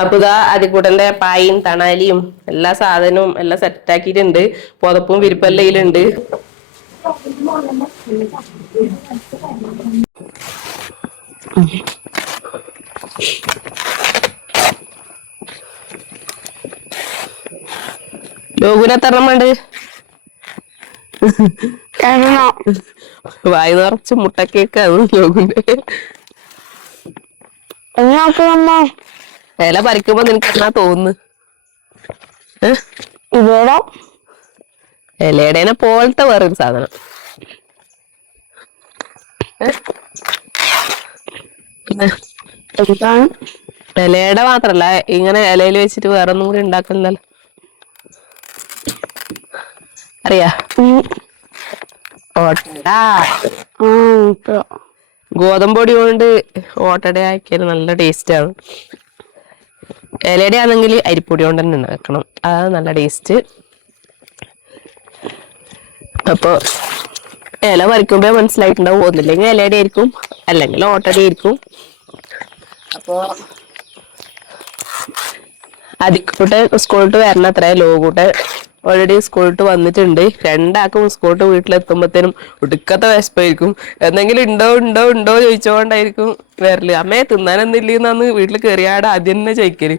അപ്പൊ ഇതാ അതിക്കൂട്ടന്റെ പായും തണാലിയും എല്ലാ സാധനവും എല്ലാം സെറ്റാക്കിയിട്ടുണ്ട്. പുതപ്പും വിരിപ്പല്ലയിലുണ്ട്. ലോകുനെത്രണ്ണം വേണ്ട? വായി നിറച്ച് മുട്ടക്കേക്കാണ് ലോകുന്റെ. ഇല പറിക്കുമ്പോ നിനക്ക് എന്നാ തോന്നുന്നു? ഇവിടെ ഇലയുടേനെ പോലത്തെ വേറൊരു സാധനം. ഇലയുടെ മാത്രല്ല, ഇങ്ങനെ ഇലയിൽ വെച്ചിട്ട് വേറെ ഒന്നും കൂടി ഉണ്ടാക്കണ്ടല്ലോ. അറിയാ? ഓട്ടട. ഗോതമ്പൊടി കൊണ്ട് ഓട്ടട ആക്കിയാൽ നല്ല ടേസ്റ്റ് ആണ്. ഇലയുടെ ആണെങ്കിൽ അരിപ്പൊടി കൊണ്ട് തന്നെ ഉണ്ടാക്കണം, അതാണ് നല്ല ടേസ്റ്റ്. അപ്പൊ ഇല പറിക്കുമ്പോ മനസ്സിലായിട്ടുണ്ടാവും, ഒന്നില്ലെങ്കിൽ ഇലയുടെ ആയിരിക്കും അല്ലെങ്കിൽ ഓട്ടട ആയിരിക്കും. അപ്പൊ അതിക്കൂട്ടെ സ്കൂളിട്ട് വരണ അത്ര. ലോകൂട്ടെ ഓൾറെഡി സ്കൂളിട്ട് വന്നിട്ടുണ്ട്. രണ്ടാക്കും സ്കൂളിട്ട് വീട്ടിലെത്തുമ്പോഴത്തേനും ഒടുക്കത്തെ വിശപ്പായിരിക്കും. എന്തെങ്കിലും ഉണ്ടോ ഉണ്ടോ ഉണ്ടോ ചോദിച്ചോണ്ടായിരിക്കും വരല്. അമ്മയെ തിന്നാനൊന്നില്ലെന്നാന്ന് വീട്ടിൽ കയറിയാടെ ആദ്യം തന്നെ ചോദിക്കല്.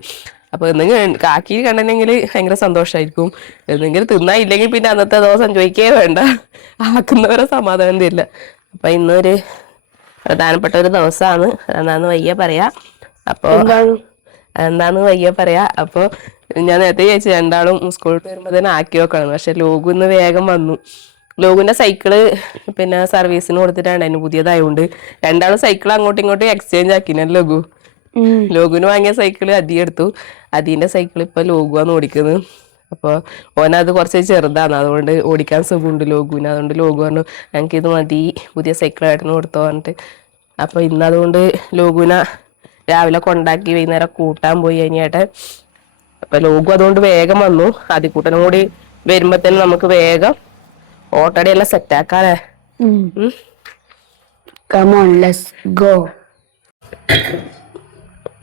അപ്പൊ എന്തെങ്കിലും കാക്കി കണ്ടെങ്കിൽ ഭയങ്കര സന്തോഷമായിരിക്കും. എന്തെങ്കിലും തിന്നാ ഇല്ലെങ്കിൽ പിന്നെ അന്നത്തെ ദിവസം ചോദിക്കേ വേണ്ട, ആക്കുന്നവരെ സമാധാനം തരില്ല. അപ്പൊ ഇന്നൊരു പ്രധാനപ്പെട്ട ഒരു ദിവസമാണ്. എന്താന്ന് വയ്യ പറയാ. അപ്പൊ എന്താന്ന് വയ്യ പറയാ. അപ്പൊ ഞാൻ നേരത്തെ ചോദിച്ചു രണ്ടാളും സ്കൂളിൽ വരുമ്പോ തന്നെ ആക്കി വെക്കണം. പക്ഷെ ലോകു ഇന്ന് വേഗം വന്നു. ലോകുവിന്റെ സൈക്കിള് പിന്നെ സർവീസിന് കൊടുത്തിട്ടാണ്, പുതിയതായോണ്ട് രണ്ടാളും സൈക്കിൾ അങ്ങോട്ടും ഇങ്ങോട്ടും എക്സ്ചേഞ്ച് ആക്കിനല്ലോ. ലോകുവിന് വാങ്ങിയ സൈക്കിള് അതി എടുത്തു. അതിന്റെ സൈക്കിൾ ഇപ്പൊ ലോകുവാന്ന് ഓടിക്കുന്നത്. അപ്പൊ ഓനത് കുറച്ച് ചെറുതാണ്, അതുകൊണ്ട് ഓടിക്കാൻ സുഖമുണ്ട് ലോകുവിന്. അതുകൊണ്ട് ലോകു പറഞ്ഞു ഞങ്ങൾക്ക് ഇത് മതി, പുതിയ സൈക്കിളായിരുന്നു കൊടുത്തോ പറഞ്ഞിട്ട്. അപ്പൊ ഇന്നതുകൊണ്ട് ലോകുവിനെ രാവിലെ കൊണ്ടാക്കി വൈകുന്നേരം കൂട്ടാൻ പോയി കഴിഞ്ഞാട്ടെ. അപ്പൊ ലോകു അതുകൊണ്ട് വേഗം വന്നു. അതിക്കൂട്ടനും കൂടി വരുമ്പോ തന്നെ നമുക്ക് വേഗം ഓട്ടടയെല്ലാം സെറ്റാക്കാല്ലേ.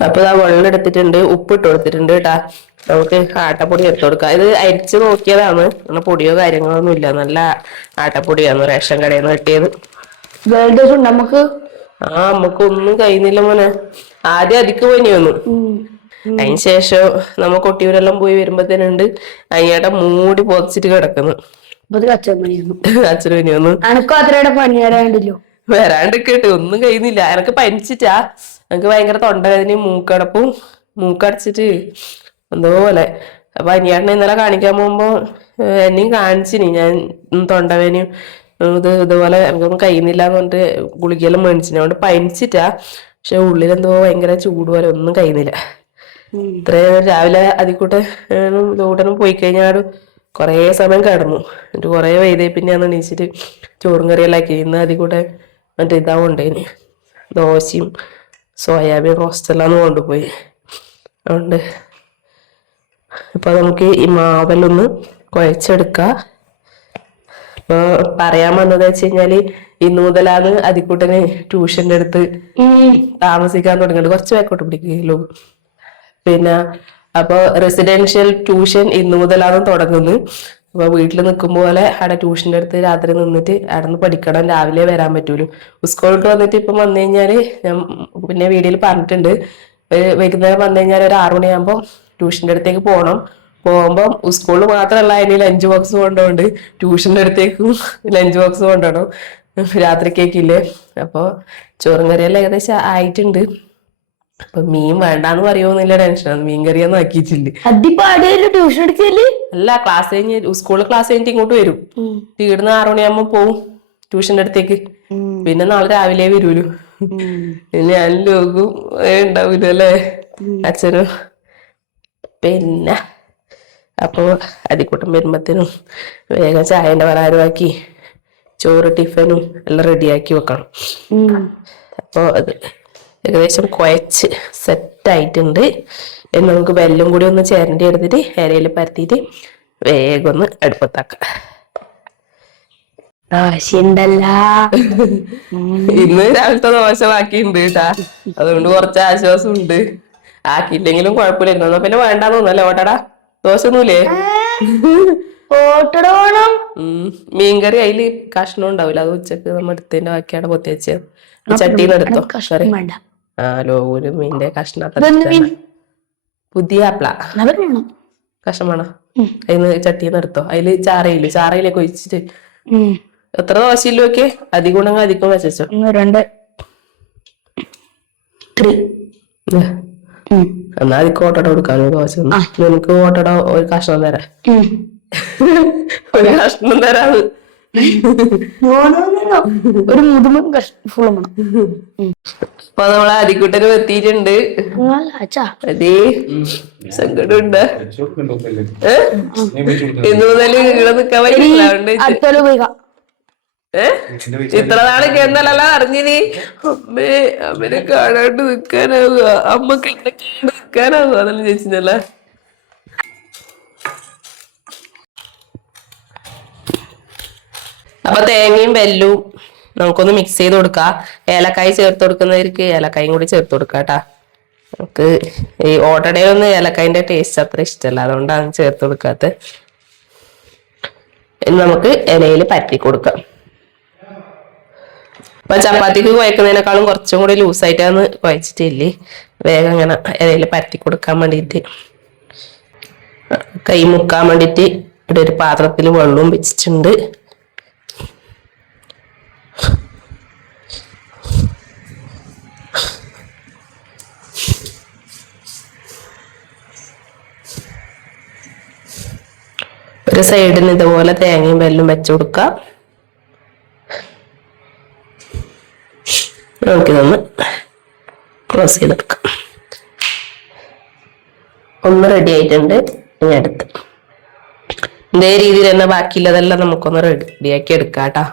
അപ്പൊ ഇതാ വെള്ളം എടുത്തിട്ടുണ്ട്, ഉപ്പിട്ട് കൊടുത്തിട്ടുണ്ട് കേട്ടാ. നമുക്ക് ആട്ടപ്പൊടി എടുത്തു കൊടുക്കാം. ഇത് അരിച്ച് നോക്കിയതാണ്, അങ്ങനെ പൊടിയോ കാര്യങ്ങളോ ഒന്നും ഇല്ല. നല്ല ആട്ടപ്പൊടിയാണ് റേഷൻ കടയിൽ നിന്ന് കിട്ടിയത്. നമുക്ക് നമുക്ക് ഒന്നും കഴിയുന്നില്ല മോനെ. ആദ്യം അതിക്ക് പനി വന്നു. അതിന് ശേഷം നമ്മ കൊട്ടിയൂരെല്ലാം പോയി വരുമ്പോഴത്തേനുണ്ട് അയ്യാട്ട മൂടി പൊതച്ചിട്ട് കിടക്കുന്നു. അച്ഛന് പനി വന്നു. വരാണ്ട് കേട്ട് ഒന്നും കഴിയുന്നില്ല. എനക്ക് പനിച്ചിട്ടാ. എനിക്ക് ഭയങ്കര തൊണ്ടവേദനയും മൂക്കടപ്പും, മൂക്കടച്ചിട്ട് എന്തോ പോലെ. അപ്പൊ അനിയാട്ടിനെ ഇന്നലെ കാണിക്കാൻ പോകുമ്പോ എന്നെയും കാണിച്ചിനി ഞാൻ. തൊണ്ടവേനയും ഇതുപോലെ എനിക്കൊന്നും കഴിയുന്നില്ല എന്ന് പറഞ്ഞിട്ട് ഗുളികയെല്ലാം മേടിച്ചിന്. അതുകൊണ്ട് പനിച്ചിട്ടാ. പക്ഷെ ഉള്ളിലെന്തോ ഭയങ്കര ചൂട് പോലെ, ഒന്നും കഴിയുന്നില്ല. ഇത്രയും രാവിലെ അതിക്കൂട്ടെ ദൂട്ടനും പോയി കഴിഞ്ഞാൽ കൊറേ സമയം കിടന്നു. എന്നിട്ട് കൊറേ വൈകിയ പിന്നെയാണ് എണീച്ചിട്ട് ചോറും കറിയെല്ലാം ആക്കി. ഇന്ന് അതിക്കൂട്ടെ മറ്റേ ഇതാവുണ്ടേന് ദോശയും സോയാബീൻ റോസ്റ്റെല്ലാം കൊണ്ടുപോയി. അതുകൊണ്ട് ഇപ്പൊ നമുക്ക് ഈ മാവെല്ലൊന്ന് കുഴച്ചെടുക്കാം. ഇപ്പൊ പറയാൻ വന്നത് വെച്ച് കഴിഞ്ഞാല് ഇന്ന് മുതലാണ് അതിക്കൂട്ടന് ട്യൂഷന്റെ അടുത്ത് താമസിക്കാൻ തുടങ്ങിയിട്ട്. കുറച്ച് ബാക്കോട്ട് പിടിക്കല്ലോ. പിന്നെ അപ്പൊ റെസിഡൻഷ്യൽ ട്യൂഷൻ ഇന്ന് മുതലാണ് തുടങ്ങുന്നത്. അപ്പൊ വീട്ടിൽ നിൽക്കും പോലെ അവിടെ ട്യൂഷന്റെ അടുത്ത് രാത്രി നിന്നിട്ട് അവിടെ നിന്ന് പഠിക്കണം. രാവിലെ വരാൻ പറ്റൂലോ. സ്കൂളിൽ വന്നിട്ട് ഇപ്പം വന്നു കഴിഞ്ഞാല് ഞാൻ പിന്നെ വീഡിയോയിൽ പറഞ്ഞിട്ടുണ്ട്, വൈകുന്നേരം വന്നു കഴിഞ്ഞാൽ ഒരു 6 മണിയാകുമ്പോൾ ട്യൂഷന്റെ അടുത്തേക്ക് പോകണം. പോകുമ്പം സ്കൂളിൽ മാത്രമല്ല അതിന് ലഞ്ച് ബോക്സ് കൊണ്ടുപോണ്ട് ട്യൂഷന്റെ അടുത്തേക്കും ലഞ്ച് ബോക്സ് കൊണ്ടുപോകണം രാത്രിക്കേക്കില്ലേ. അപ്പൊ ചോറും കറിയെല്ലാം ഏകദേശം ആയിട്ടുണ്ട്. അപ്പൊ മീൻ വേണ്ടാന്ന് പറയുമോന്നില്ല ടെൻഷനാണ്. മീൻ കറിയൊന്നും ആക്കിയിട്ടില്ല. ട്യൂഷൻ എടുക്കല് അല്ല, ക്ലാസ് കഴിഞ്ഞ് സ്കൂളിൽ ക്ലാസ് കഴിഞ്ഞിട്ട് ഇങ്ങോട്ട് വരും. തീർന്ന് 6 മണിയാകുമ്പോ പോവും ട്യൂഷന്റെ അടുത്തേക്ക്. പിന്നെ നാളെ രാവിലെ വരൂലു. ഞാൻ ലോകും ഉണ്ടാവൂല അല്ലേ, അച്ഛനും. പിന്നെ അപ്പൊ അതിക്കൂട്ടം വരുമ്പത്തേനും വേഗം ചായന്റെ പലഹാരമാക്കി ചോറ് ടിഫനും എല്ലാം റെഡിയാക്കി വെക്കണം. അപ്പൊ അത് ഏകദേശം കുഴച്ച് സെറ്റായിട്ടുണ്ട്. എന്ന് നമുക്ക് വെല്ലം കൂടി ഒന്ന് ചേരണ്ടി എടുത്തിട്ട് ഇലയിൽ പരത്തിയിട്ട് വേഗം ഒന്ന് അടുപ്പത്താക്കാം. ഇന്ന് രാവിലത്തെ ദോശ ബാക്കിയുണ്ട് കേട്ടാ, അതുകൊണ്ട് കുറച്ച് ആശ്വാസം ഉണ്ട്. ആക്കിയില്ലെങ്കിലും കുഴപ്പമില്ലായിരുന്നു. എന്നാ പിന്നെ വേണ്ടാന്ന് തോന്നല്ലേ ഓട്ടടാ? ദോശ ഒന്നുമില്ലേ? ഓട്ടട വേണം. മീൻകറി അതില് കഷ്ണം ഉണ്ടാവില്ല, അത് ഉച്ചക്ക് നമ്മ എടുത്തതിന്റെ ബാക്കിയാണ് പൊത്തി വെച്ചത്. ചട്ടീന്ന് എടുത്തോ കറി. വേണ്ട. ആ ലോര് മീന്റെ കഷ്ണം ഇതെന്ത് മീൻ? പുതിയ ആപ്പിള വേണം. കഷ്ണം വേണം. അതിന് ചട്ടീന്ന് എടുത്തോ. അതില് ചാറയില്ലേ, ചാറയിലേക്ക് ഒഴിച്ചിട്ട് എത്ര ദോശയിലും ഒക്കെ അധികം ഉണ്ടെങ്കിൽ അധികം വെച്ചോ. 1 2 3. എന്നാ അതിക്ക് ഓട്ടട കൊടുക്കാനോ ദോശ? നിനക്ക് ഓട്ടട ഒരു കഷ്ണം തരാം. ഒരു കഷ്ണം തരാന്ന്. ഒരു മുതുമും ഫുള്ളും വേണം. അപ്പൊ നമ്മളെ അരിക്കുട്ടന് എത്തിയിട്ടുണ്ട്. അതേ സങ്കടമുണ്ട്. ഇന്ന് മുതൽ ഇവിടെ നിക്കാൻ പറ്റില്ല. ഇത്ര നാളൊക്കെ എന്നല്ല അറിഞ്ഞിനി. അമ്മേ അവനെ കാണാണ്ട് നിക്കാനാവുക, അമ്മക്ക് എന്നെ കാണാണ്ട് നിക്കാനാവുക, അതെല്ലാം ചോദിച്ചില്ല. അപ്പൊ തേങ്ങയും വെല്ലും നമുക്കൊന്ന് മിക്സ് ചെയ്ത് കൊടുക്കാം. ഏലക്കായ് ചേർത്ത് കൊടുക്കുന്നവർക്ക് ഏലക്കായും കൂടി ചേർത്ത് കൊടുക്കാം കേട്ടാ. നമുക്ക് ഈ ഓട്ടടയിലൊന്നും ഏലക്കായിന്റെ ടേസ്റ്റ് അത്ര ഇഷ്ടമല്ല, അതുകൊണ്ടാണ് ചേർത്ത് കൊടുക്കാത്തത്. ഇനി നമുക്ക് ഇലയിൽ പരത്തി കൊടുക്കാം. അപ്പൊ ചപ്പാത്തിക്ക് കുഴക്കുന്നതിനേക്കാളും കുറച്ചും കൂടി ലൂസായിട്ടാണ് കുഴച്ചിട്ടില്ലേ, വേഗം ഇങ്ങനെ ഇലയിൽ പരത്തി കൊടുക്കാൻ വേണ്ടിയിട്ട്. കൈ മുക്കാൻ വേണ്ടിയിട്ട് ഇവിടെ ഒരു പാത്രത്തിൽ വെള്ളവും വെച്ചിട്ടുണ്ട്. ഒരു സൈഡിന് ഇതുപോലെ തേങ്ങയും വെല്ലും വെച്ചു കൊടുക്കാം. നമുക്കിതൊന്ന് ക്ലോസ് ചെയ്തെടുക്കാം. ഒന്ന് റെഡി ആയിട്ടുണ്ട്. ഇനി അടുത്ത് ഇതേ രീതിയിൽ തന്നെ ബാക്കിയുള്ളതെല്ലാം നമുക്കൊന്ന് റെഡിയാക്കി എടുക്കാം കേട്ടാ.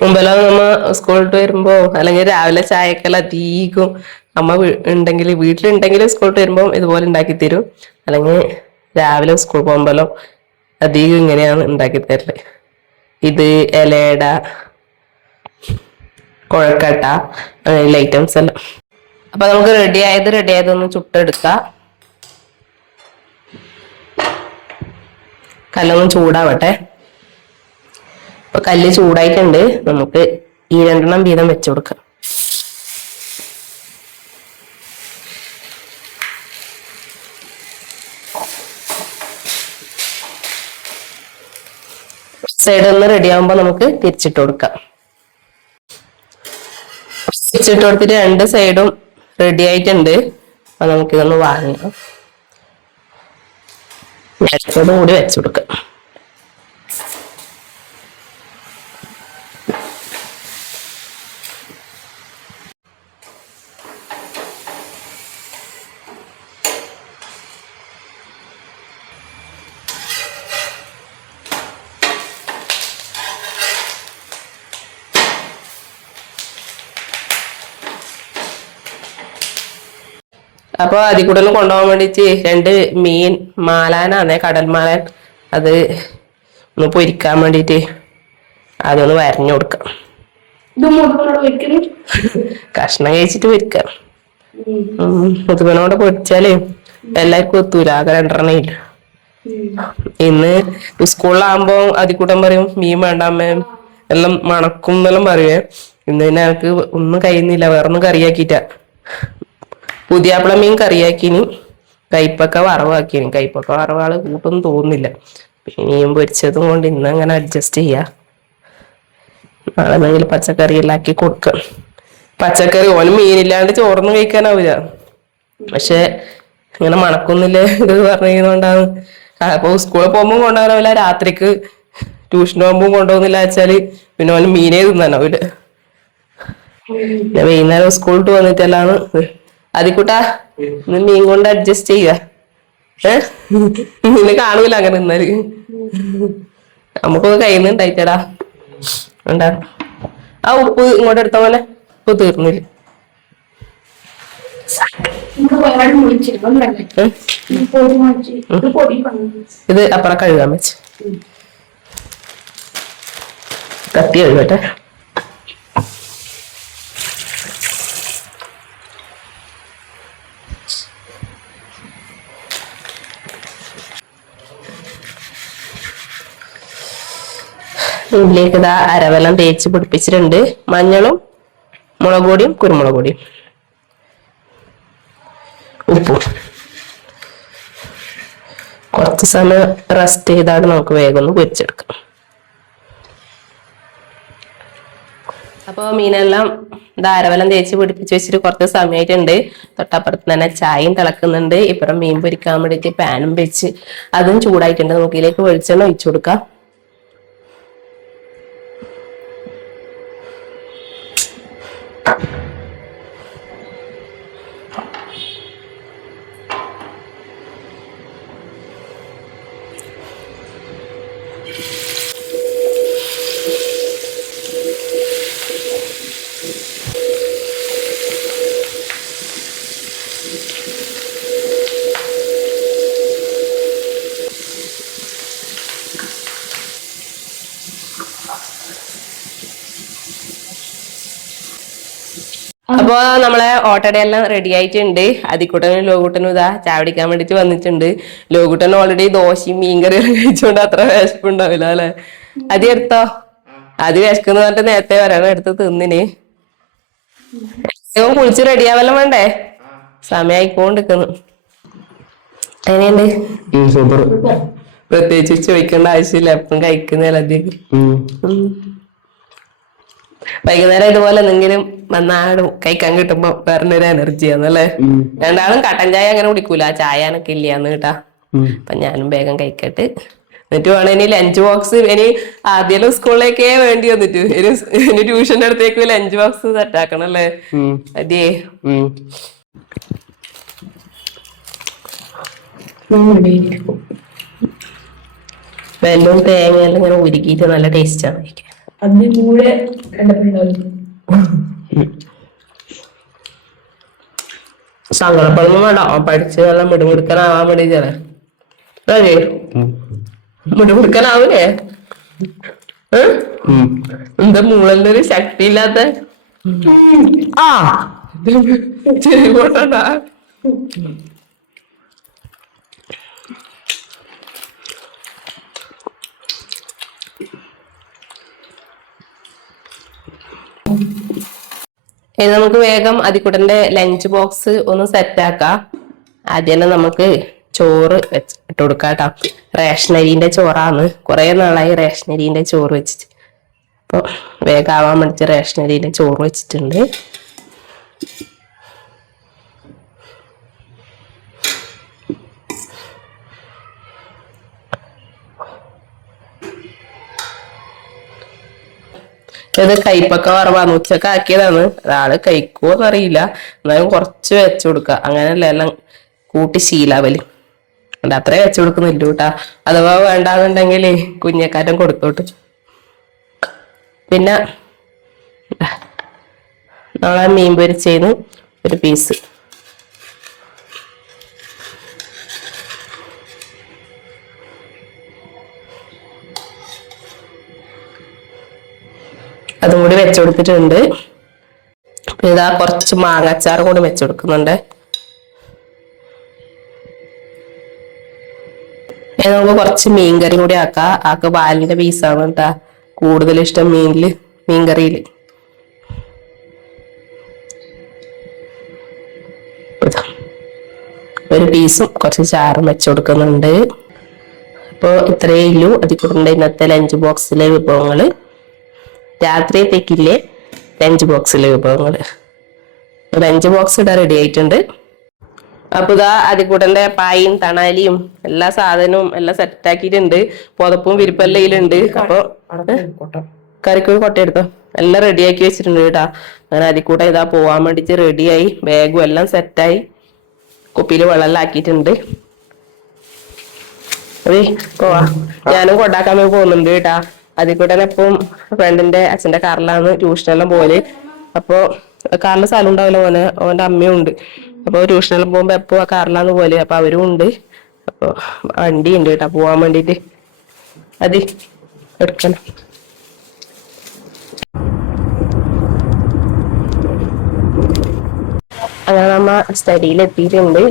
മുമ്പെല്ലാം നമ്മ സ്കൂളിട്ട് വരുമ്പോ അല്ലെങ്കിൽ രാവിലെ ചായക്കെല്ലാം അധികം അമ്മ ഉണ്ടെങ്കിൽ വീട്ടിലുണ്ടെങ്കിൽ സ്കൂളിട്ട് വരുമ്പോ ഇതുപോലെ ഉണ്ടാക്കി തരും. അല്ലെങ്കിൽ രാവിലെ സ്കൂൾ പോകുമ്പോഴല്ലോ അധികം ഇങ്ങനെയാണ് ഉണ്ടാക്കി തരല്. ഇത് ഇലയട, കൊഴക്കട്ട, അങ്ങനെയുള്ള ഐറ്റംസ് എല്ലാം. അപ്പൊ നമുക്ക് റെഡിയായതൊന്ന് ചുട്ടെടുക്കാം. കല്ലൊന്നും ചൂടാവട്ടെ. അപ്പൊ കല്ല് ചൂടായിട്ടുണ്ട്. നമുക്ക് ഈ 2 വീതം വെച്ചു കൊടുക്കാം. സൈഡ് ഒന്ന് റെഡി ആകുമ്പോ നമുക്ക് തിരിച്ചിട്ട് കൊടുക്കാം. തിരിച്ചിട്ട് കൊടുത്തിട്ട് 2 സൈഡും റെഡി ആയിട്ടുണ്ട്. അപ്പൊ നമുക്കിതൊന്ന് വാങ്ങാം. ഞാനിതോടും കൂടി വെച്ചു കൊടുക്കാം. അപ്പൊ അതിൽ കൂടുതൽ കൊണ്ടുപോകാൻ വേണ്ടിട്ട് 2 മീൻ മാലാനാന്നേ, കടൽ മാലാൻ, അത് ഒന്ന് പൊരിക്കാൻ വേണ്ടിട്ട് അതൊന്ന് വരഞ്ഞു കൊടുക്കാം. കഷ്ണം കഴിച്ചിട്ട് പൊരിക്കാം. മുതുകനോട് പൊരിച്ചാല് എല്ലാവർക്കും എത്തൂല, ആകെ 2 ഇല്ല. ഇന്ന് സ്കൂളിലാകുമ്പോ അതിക്കൂട്ടം പറയും മീൻ വേണ്ട അമ്മ, എല്ലാം മണക്കും എന്നെല്ലാം പറയുവേ. ഇന്ന് തന്നെ എനിക്ക് ഒന്നും കഴിയുന്നില്ല, വേറൊന്നും കറിയാക്കിട്ടാ. പുതിയാപ്പിള മീൻ കറിയാക്കിനി, കൈപ്പക്ക വറവാക്കിനി. കൈപ്പക്ക വറവാള് കൂട്ടൊന്നും തോന്നുന്നില്ല. മീൻ പൊരിച്ചതും കൊണ്ട് ഇന്ന് അങ്ങനെ അഡ്ജസ്റ്റ് ചെയ്യാ. നാളെ എന്തെങ്കിലും പച്ചക്കറി എല്ലാം ആക്കി കൊടുക്കാം. പച്ചക്കറി ഓന് മീനില്ലാണ്ട് ചോറൊന്നും കഴിക്കാനാവില്ല. പക്ഷെ ഇങ്ങനെ മണക്കുന്നില്ലേ ഇത് പറഞ്ഞതുകൊണ്ടാണ്. അപ്പൊ സ്കൂളിൽ പോകുമ്പോൾ കൊണ്ടുപോകാനാവില്ല, രാത്രിക്ക് ട്യൂഷന് പോകുമ്പോൾ കൊണ്ടുപോകുന്നില്ല വെച്ചാല് പിന്നെ ഓന് മീനേ തിന്നാനാവില്ല. പിന്നെ വൈകുന്നേരം സ്കൂളിട്ട് വന്നിട്ടെല്ലാണ് അതിക്കൂട്ടാ മീൻ കൊണ്ട് അഡ്ജസ്റ്റ് ചെയ്യുക. നിന്നെ കാണൂല അങ്ങനെ നിന്നാല്. നമുക്കൊന്ന് കയ്യിൽ നിന്ന് ഉണ്ടായിട്ടടാ. ഉണ്ടാ ആ ഉപ്പ് ഇങ്ങോട്ട് എടുത്ത പോലെ ഉപ്പ് തീർന്നില്ല. ഇത് അപ്പുറം കഴുകാൻ വെച്ച് കത്തി കഴുകട്ടെ. ഇതിലേക്ക് ഇതാ അരവെല്ലാം തേച്ച് പിടിപ്പിച്ചിട്ടുണ്ട്. മഞ്ഞളും മുളക് പൊടിയും കുരുമുളക് പൊടിയും ഉപ്പും. കുറച്ച് സമയം റെസ്റ്റ് ചെയ്താണ് നമുക്ക് വേഗം ഒന്ന് പൊരിച്ചെടുക്കാം. അപ്പോൾ മീനെല്ലാം ധാരവെല്ലാം തേച്ച് പിടിപ്പിച്ച് വെച്ചിട്ട് കുറച്ച് സമയമായിട്ടുണ്ട്. തൊട്ടപ്പുറത്ത് തന്നെ ചായയും തിളക്കുന്നുണ്ട്. ഇപ്പുറം മീൻ പൊരിക്കാൻ വേണ്ടിയിട്ട് പാനും വെച്ച് അതും ചൂടായിട്ടുണ്ട്. നമുക്ക് ഇതിലേക്ക് വെളിച്ചെണ്ണ ഒഴിച്ചു കൊടുക്കാം. അപ്പൊ നമ്മളെ ഓട്ടടയെല്ലാം റെഡി ആയിട്ടുണ്ട്. അതിക്കുട്ടനും ലോകുട്ടനും ഇതാ ചാവടിക്കാൻ വേണ്ടിട്ട് വന്നിട്ടുണ്ട്. ലോകുട്ടൻ ഓൾറെഡി ദോശയും മീൻകറിയെല്ലാം കഴിച്ചോണ്ട് അത്ര വിശപ്പുണ്ടാവില്ല അല്ലെ. അത് എടുത്തോ, അത് വിശക്കുന്ന പറഞ്ഞിട്ട് നേരത്തെ വരണം എടുത്ത് തിന്നിന്. വേഗം കുളിച്ച് റെഡിയാവെല്ലാം വേണ്ടേ, സമയമായിക്കൊണ്ടിരിക്കുന്നു. എങ്ങനെയുണ്ട്? പ്രത്യേകിച്ച് ചോദിക്കേണ്ട ആവശ്യമില്ല, എപ്പം കഴിക്കുന്നതല്ല അധികം. വൈകുന്നേരം ഇതുപോലെ എന്തെങ്കിലും വന്നാടും കഴിക്കാൻ കിട്ടുമ്പോ വേറൊരു എനർജിയാന്നല്ലേ. രണ്ടാളും കട്ടൻ ചായ അങ്ങനെ കുടിക്കൂല, ചായനൊക്കെ ഇല്ലാന്ന് കേട്ടാ. അപ്പൊ ഞാനും വേഗം കഴിക്കട്ട്. എന്നിട്ട് വേണം ഇനി ലഞ്ച് ബോക്സ്. ഇനി ആദ്യം സ്കൂളിലേക്കേ വേണ്ടി വന്നിട്ട് ഇനി ട്യൂഷന്റെ അടുത്തേക്ക് ലഞ്ച് ബോക്സ് സെറ്റ് ആക്കണം അല്ലേ. അതേ വെല്ലവും തേങ്ങയെല്ലാം ഇങ്ങനെ ഉരുക്കിയിട്ട് നല്ല ടേസ്റ്റാണ് കഴിക്കാൻ. അതിന് കൂടെ കണ്ടിട്ടുണ്ടാവും. സങ്കടപ്പെടുമ്പോ വേണ്ട, പഠിച്ച് നല്ല മിടുമിടുക്കനാവാൻ വേണ്ടി ചേരാ. അതെ മിടുമിടുക്കനാവൂലേ? എന്താ മൂളന്റെ ഒരു ശക്തി ഇല്ലാത്ത? ആ ചെറിയ പോട്ടാ. ഇനി നമുക്ക് വേഗം അതിക്കുട്ടന്റെ ലഞ്ച് ബോക്സ് ഒന്ന് സെറ്റ് ആക്കാം. ആദ്യം തന്നെ നമുക്ക് ചോറ് ഇട്ട് കൊടുക്കാം കേട്ടോ. റേഷനരിന്റെ ചോറാണ്, കുറെ നാളായി റേഷനരിന്റെ ചോറ് വെച്ചിട്ട്. അപ്പൊ വേഗം ആവാൻ വേണ്ടിട്ട് റേഷനരിന്റെ ചോറ് വെച്ചിട്ടുണ്ട്. ഇത് കൈപ്പൊക്ക വറവാണ്, ഉച്ചക്ക് ആക്കിയതാണ്. ഒരാള് കഴിക്കുമോന്ന് അറിയില്ല, എന്നാലും കുറച്ച് വെച്ചു കൊടുക്ക. അങ്ങനെയല്ല എല്ലാം കൂട്ടി ശീലാവല് ഉണ്ട്, അത്രേ വെച്ചു കൊടുക്കുന്നില്ല കേട്ടാ. അഥവാ വേണ്ടാന്നുണ്ടെങ്കിൽ കുഞ്ഞക്കാറ്റം കൊടുത്തോട്ട്. പിന്നെ നമ്മളെ മീൻ പൊരിച്ചതിന് ഒരു പീസ്. അതും കൂടി വെച്ചുകൊടുത്തിട്ടുണ്ട്. ഇതാ കുറച്ച് മാങ്ങാച്ചാറും കൂടി വെച്ചുകൊടുക്കുന്നുണ്ട്. നമുക്ക് കുറച്ച് മീൻകറി കൂടി ആക്കാം. ആക്ക് പാലിന്റെ പീസാണ് കേട്ടാ കൂടുതൽ ഇഷ്ടം മീൻകറിയില്. ഒരു പീസും കുറച്ച് ചാറും വെച്ചുകൊടുക്കുന്നുണ്ട്. അപ്പോൾ ഇത്രയേ ഉള്ളൂ അതിക്കൂടെ ഇന്നത്തെ ലഞ്ച് ബോക്സിലെ വിഭവങ്ങള്. രാത്രിയത്തേക്കില്ലേ ലഞ്ച് ബോക്സിലെ വിഭവങ്ങള്. ലഞ്ച് ബോക്സ് ഇടാൻ റെഡി ആയിട്ടുണ്ട്. അപ്പൊ ഇതാ അതിക്കൂട്ടന്റെ പായും തണാലിയും എല്ലാ സാധനവും എല്ലാം സെറ്റ് ആക്കിയിട്ടുണ്ട്. പുതപ്പും വിരിപ്പെല്ലാം ഇതിലുണ്ട്. അപ്പൊ കറിക്കൊരു കൊട്ടയെടുത്തോ, എല്ലാം റെഡിയാക്കി വെച്ചിട്ടുണ്ട് കേട്ടാ. അങ്ങനെ അതിക്കൂട്ട ഇതാ പോവാൻ വേണ്ടിട്ട് റെഡിയായി. ബാഗും എല്ലാം സെറ്റായി, കുപ്പിയിൽ വെള്ളം ആക്കിയിട്ടുണ്ട്. പോവാ, ഞാനും കൊണ്ടാക്കാൻ വേണ്ടി പോകുന്നുണ്ട് കേട്ടാ. അതിൽ കൂടെ തന്നെ ഇപ്പം ഫ്രണ്ടിന്റെ അച്ഛന്റെ കാറിലാണ് ട്യൂഷനെല്ലാം പോലെ. അപ്പൊ കാറിന് സ്ഥലം ഉണ്ടാവില്ല, ഓന്റെ അമ്മയും ഉണ്ട്. അപ്പൊ ട്യൂഷനെല്ലാം പോകുമ്പോ എപ്പോ ആ കാറിലാണ് പോലെ. അപ്പൊ അവരും ഉണ്ട്. അപ്പൊ വണ്ടി ഉണ്ട് കേട്ടാ പോവാൻ വേണ്ടിട്ട്. അതി എടുക്കണം. അങ്ങനെ നമ്മ സ്റ്റഡിയിൽ എത്തിയിട്ടുണ്ട്.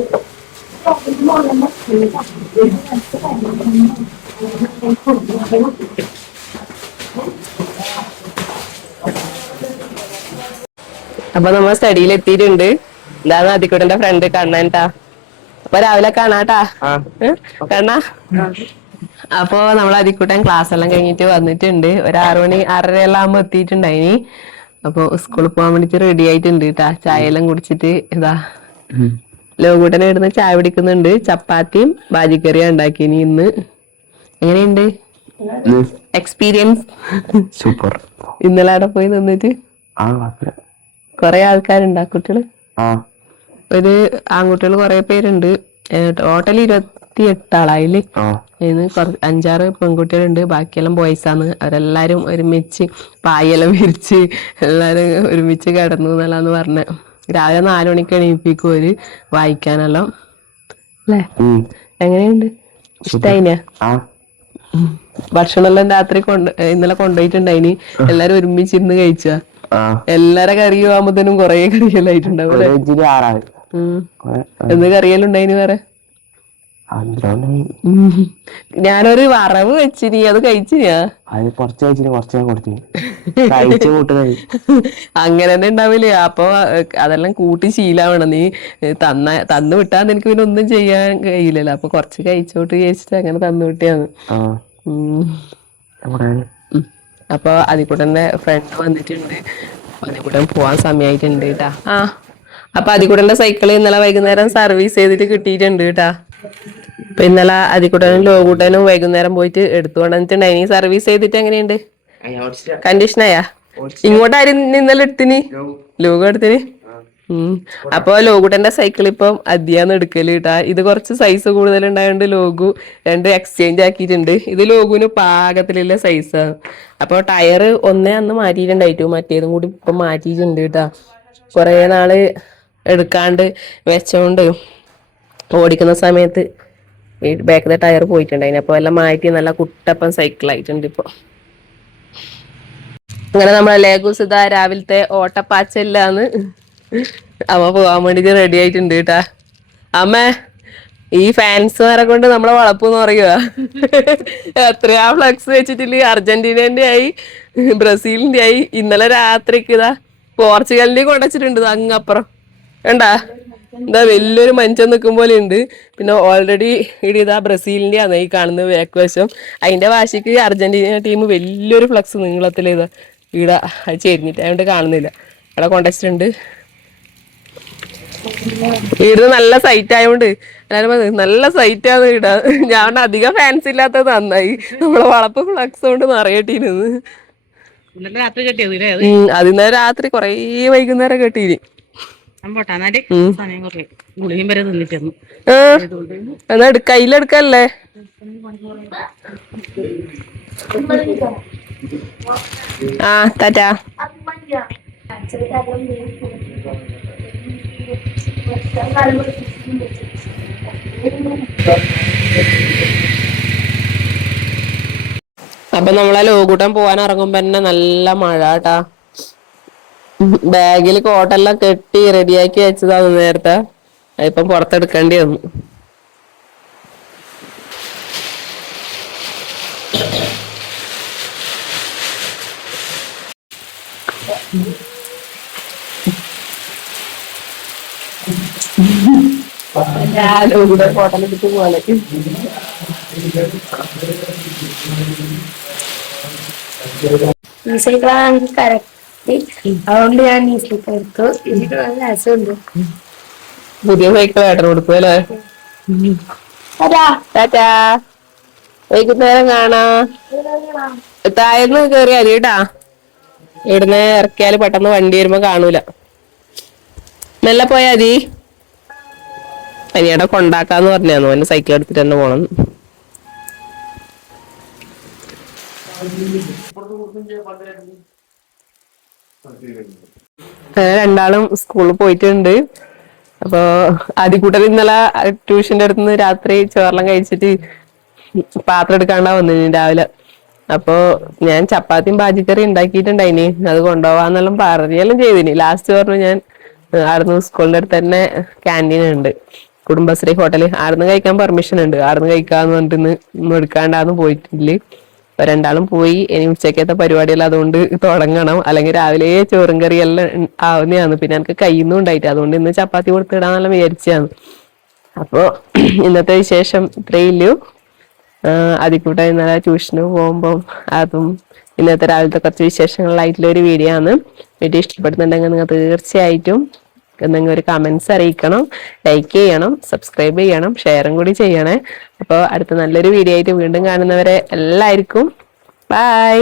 അപ്പൊ നമ്മ സ്റ്റഡിയിൽ എത്തിയിട്ടുണ്ട്. ഇതാണ് അതിക്കൂടെ ഫ്രണ്ട് കണ്ണൻട്ടാ. അപ്പൊ രാവിലെ കാണാട്ടാ കണ്ണാ. അപ്പൊ നമ്മൾ അതിക്കൂട്ടൻ ക്ലാസ് എല്ലാം കഴിഞ്ഞിട്ട് വന്നിട്ടുണ്ട്. ഒരു 6 മണി 6:30 എല്ലാം ആകുമ്പോ എത്തിയിട്ടുണ്ടായിനി. അപ്പൊ സ്കൂളിൽ പോകാൻ വേണ്ടിട്ട് റെഡി ആയിട്ടുണ്ട് കേട്ടാ. ചായ എല്ലാം കുടിച്ചിട്ട് ഇതാ ലോകൂട്ടനെ ഇടുന്ന ചായ കുടിക്കുന്നുണ്ട്. ചപ്പാത്തിയും ബാജിക്കറിയും ഉണ്ടാക്കിനി ഇന്ന്. എങ്ങനെയുണ്ട് എക്സ്പീരിയൻസ്? സൂപ്പർ. ഇന്നലെ അവിടെ പോയി നിന്നിട്ട് കൊറേ ആൾക്കാരുണ്ട്. കുട്ടികള് ഒരു ആൺകുട്ടികൾ കുറെ പേരുണ്ട്. ടോട്ടൽ 28 ആളായില്ലേ. അതിന് 5-6 പെൺകുട്ടികളുണ്ട്. ബാക്കിയെല്ലാം ബോയ്സാണ്. അവരെല്ലാരും ഒരുമിച്ച് പായെല്ലാം വിരിച്ച് എല്ലാരും ഒരുമിച്ച് കിടന്നു എന്നല്ലാന്ന് പറഞ്ഞ. രാവിലെ 4 മണിക്ക് എണീപ്പിക്കും ഒരു വായിക്കാനെല്ലാം അല്ലേ. എങ്ങനെയുണ്ട്? ഇഷ്ടായിന? ഭക്ഷണം എല്ലാം രാത്രി ഇന്നലെ കൊണ്ടുപോയിട്ടുണ്ടായിനി. എല്ലാരും ഒരുമിച്ചിരുന്ന് കഴിച്ച. എല്ലാരെ കറിയും ആകുമ്പോഴത്തേനും കൊറേ കറിയെല്ലാം ആയിട്ടുണ്ടാവും അല്ലെ. എന്ത് കറിയെല്ലാം ഉണ്ടായിന് വേറെ? ഞാനൊരു വറവ് വെച്ചിനി, അത് കഴിച്ചിനാ? അങ്ങനെ തന്നെ ഉണ്ടാവില്ലേ. അപ്പൊ അതെല്ലാം കൂട്ടി ശീലാവണം. നീ തന്നു വിട്ടാ എനിക്ക് പിന്നെ ഒന്നും ചെയ്യാൻ കഴിയില്ലല്ലോ. അപ്പൊ കുറച്ച് കഴിച്ചോട്ട് വിചാരിച്ചിട്ട് അങ്ങനെ തന്നു വിട്ടിയാണ്. അപ്പൊ അതിക്കൂടെ ഫ്രണ്ട് വന്നിട്ടുണ്ട്. അതിക്കൂടെ പോവാൻ സമയമായിട്ടുണ്ട് കേട്ടാ. അപ്പൊ അതിക്കൂടെ സൈക്കിള് ഇന്നലെ വൈകുന്നേരം സർവീസ് ചെയ്തിട്ട് കിട്ടിയിട്ടുണ്ട് കേട്ടാ. അപ്പൊ ഇന്നലെ അതിക്കൂട്ടനും ലോകൂട്ടനും വൈകുന്നേരം പോയിട്ട് എടുത്തുകൊണ്ട് വന്നിട്ടുണ്ടായി. സർവീസ് ചെയ്തിട്ട് എങ്ങനെയുണ്ട്? കണ്ടീഷനായാ? ഇങ്ങോട്ടാരും ഇന്നലെ എടുത്തിന്? ലോഗോ എടുത്തിന്. അപ്പൊ ലോകൂട്ടന്റെ സൈക്കിൾ ഇപ്പം അദ്യാന്ന് എടുക്കല് കേട്ടാ. ഇത് കുറച്ച് സൈസ് കൂടുതൽ ഉണ്ടായോണ്ട് ലോഗു 2 എക്സ്ചേഞ്ച് ആക്കിയിട്ടുണ്ട്. ഇത് ലോഗുവിന് പാകത്തിലുള്ള സൈസാണ്. അപ്പൊ ടയർ അന്ന് മാറ്റിയിട്ടുണ്ടായിട്ടു. മറ്റേതും കൂടി ഇപ്പൊ മാറ്റിയിട്ടുണ്ട് കേട്ടാ. കൊറേ നാള് എടുക്കാണ്ട് വെച്ചോണ്ട് ഓടിക്കുന്ന സമയത്ത് ബാക്കിലെ ടയർ പോയിട്ടുണ്ടായിന്. അപ്പൊ എല്ലാം മാറ്റി നല്ല കുട്ടപ്പൻ സൈക്കിൾ ആയിട്ടുണ്ട് ഇപ്പൊ. അങ്ങനെ നമ്മളെ ലേഗൂസ് ഇതാ രാവിലത്തെ ഓട്ടപ്പാച്ചല്ലാന്ന് അമ്മ പോവാൻ വേണ്ടിട്ട് റെഡി ആയിട്ടുണ്ട് കേട്ടാ. അമ്മേ ഈ ഫാൻസുകാരെ കൊണ്ട് നമ്മളെ വളപ്പെന്ന് പറയുക. എത്രയാ ഫ്ലക്സ് വെച്ചിട്ടില്ല. അർജന്റീനന്റെ ആയി, ബ്രസീലിന്റെ ആയി. ഇന്നലെ രാത്രിക്ക് ഇതാ പോർച്ചുഗലിന്റെ കൊണ്ടുവച്ചിട്ടുണ്ട് അങ്ങപ്പുറം. കണ്ടാ എന്താ വലിയൊരു മനുഷ്യൻ നിൽക്കും പോലെ ഉണ്ട്. പിന്നെ ഓൾറെഡി ഇതാ ബ്രസീലിന്റെ ആണ് ഈ കാണുന്നത് ബാക്ക് വശം. അതിന്റെ വാശിക്ക് അർജന്റീന ടീം വലിയൊരു ഫ്ലക്സ് നീളത്തിൽ ഇതാ ഇവിടെ ചെരിഞ്ഞിട്ട് അതുകൊണ്ട് കാണുന്നില്ല. ഇവിടെ കൊണ്ടുവച്ചിട്ടുണ്ട്. വീടിന് നല്ല സൈറ്റ് ആയതുകൊണ്ട് എല്ലാവരും നല്ല സൈറ്റാണ് ഇടാ. ഞാൻ അധികം ഫാൻസ് ഇല്ലാത്തത് നന്നായി. നമ്മളെ വളപ്പ് ഫ്ലക്സ് കൊണ്ട് നിറയട്ടിരുന്ന്. അതിന്നേരം രാത്രി കൊറേ വൈകുന്നേരം കെട്ടീന്. എന്നാ കയ്യിലെടുക്കല്ലേ? ടാറ്റാ. അപ്പൊ നമ്മളെ ലോകൂട്ടം പോവാൻ ഇറങ്ങുമ്പോ തന്നെ നല്ല മഴ കേട്ടാ. ബാഗിൽ കോട്ടെല്ലാം കെട്ടി റെഡിയാക്കി വെച്ചതാണ് നേരത്തെ. അതിപ്പം പുറത്തെടുക്കേണ്ടി വന്നു. കോട്ടലെടുത്ത് പോലെ ഈ സൈക്കിളാണ് കറക്റ്റ്. അതുകൊണ്ട് ഞാൻ ഈ സൈക്കിൾ എടുത്തു. ഇതിന് നല്ല രസമുണ്ട്. പുതിയ സൈക്കിൾ ഏട്ടൻ കൊടുക്കും അല്ലേ? ടാറ്റാ. വൈകുന്നേരം കാണാ. താഴേന്ന് കേറിയാല് കേട്ടാ. ഇവിടുന്ന് ഇറക്കിയാല് പെട്ടെന്ന് വണ്ടി വരുമ്പോ കാണൂല. മെല്ലെ പോയാ മതി. അനിയടെ കൊണ്ടാക്കാന്ന് പറഞ്ഞാന്നു. എന്റെ സൈക്കിൾ എടുത്തിട്ട് തന്നെ പോണം. രണ്ടാളും സ്കൂളിൽ പോയിട്ടുണ്ട്. അപ്പൊ ആദ്യക്കൂട്ടർ ഇന്നലെ ട്യൂഷന്റെ അടുത്തുനിന്ന് രാത്രി ചോറെല്ലാം കഴിച്ചിട്ട് പാത്രം എടുക്കാണ്ടാ വന്നിന് രാവിലെ. അപ്പൊ ഞാൻ ചപ്പാത്തിയും ബാജിക്കറി ഉണ്ടാക്കിയിട്ടുണ്ടായിനി, അത് കൊണ്ടുപോവാന്നെല്ലാം പറഞ്ഞെല്ലാം ചെയ്തിനി. ലാസ്റ്റ് പറഞ്ഞു ഞാൻ ആടുന്ന് സ്കൂളിന്റെ അടുത്ത് തന്നെ ക്യാൻറ്റീൻ ഉണ്ട്, കുടുംബശ്രീ ഹോട്ടല്, ആടുന്ന് കഴിക്കാൻ പെർമിഷൻ ഉണ്ട്, ആടുന്ന് കഴിക്കാന്ന് പറഞ്ഞിട്ട് എടുക്കാണ്ടാന്ന് പോയിട്ടില്ല. അപ്പൊ രണ്ടാളും പോയി. ഇനി ഉച്ചക്കത്തെ പരിപാടിയെല്ലാം അതുകൊണ്ട് തുടങ്ങണം, അല്ലെങ്കിൽ രാവിലെ ചോറും കറിയെല്ലാം ആവുന്നതാണ്. പിന്നെ എനിക്ക് കയ്യൊന്നും ഉണ്ടായിട്ട് അതുകൊണ്ട് ഇന്ന് ചപ്പാത്തി കൊടുത്തിടാന്നെല്ലാം വിചാരിച്ചാണ്. അപ്പൊ ഇന്നത്തെ വിശേഷം ഇത്രയില്ലു. അതിക്കൂട്ട ഇന്നലെ ട്യൂഷന് പോകുമ്പോൾ അതും ഇന്നത്തെ രാവിലത്തെ കുറച്ച് വിശേഷങ്ങളായിട്ടുള്ള ഒരു വീഡിയോ ആണ്. വീഡിയോ ഇഷ്ടപ്പെടുന്നുണ്ടെങ്കിൽ നിങ്ങൾ തീർച്ചയായിട്ടും എന്തെങ്കിലും ഒരു കമന്റ്സ് അറിയിക്കണം, ലൈക്ക് ചെയ്യണം, സബ്സ്ക്രൈബ് ചെയ്യണം, ഷെയറും കൂടി ചെയ്യണേ. അപ്പോൾ അടുത്ത നല്ലൊരു വീഡിയോ ആയിട്ട് വീണ്ടും കാണുന്നവരെ എല്ലാവർക്കും ബൈ.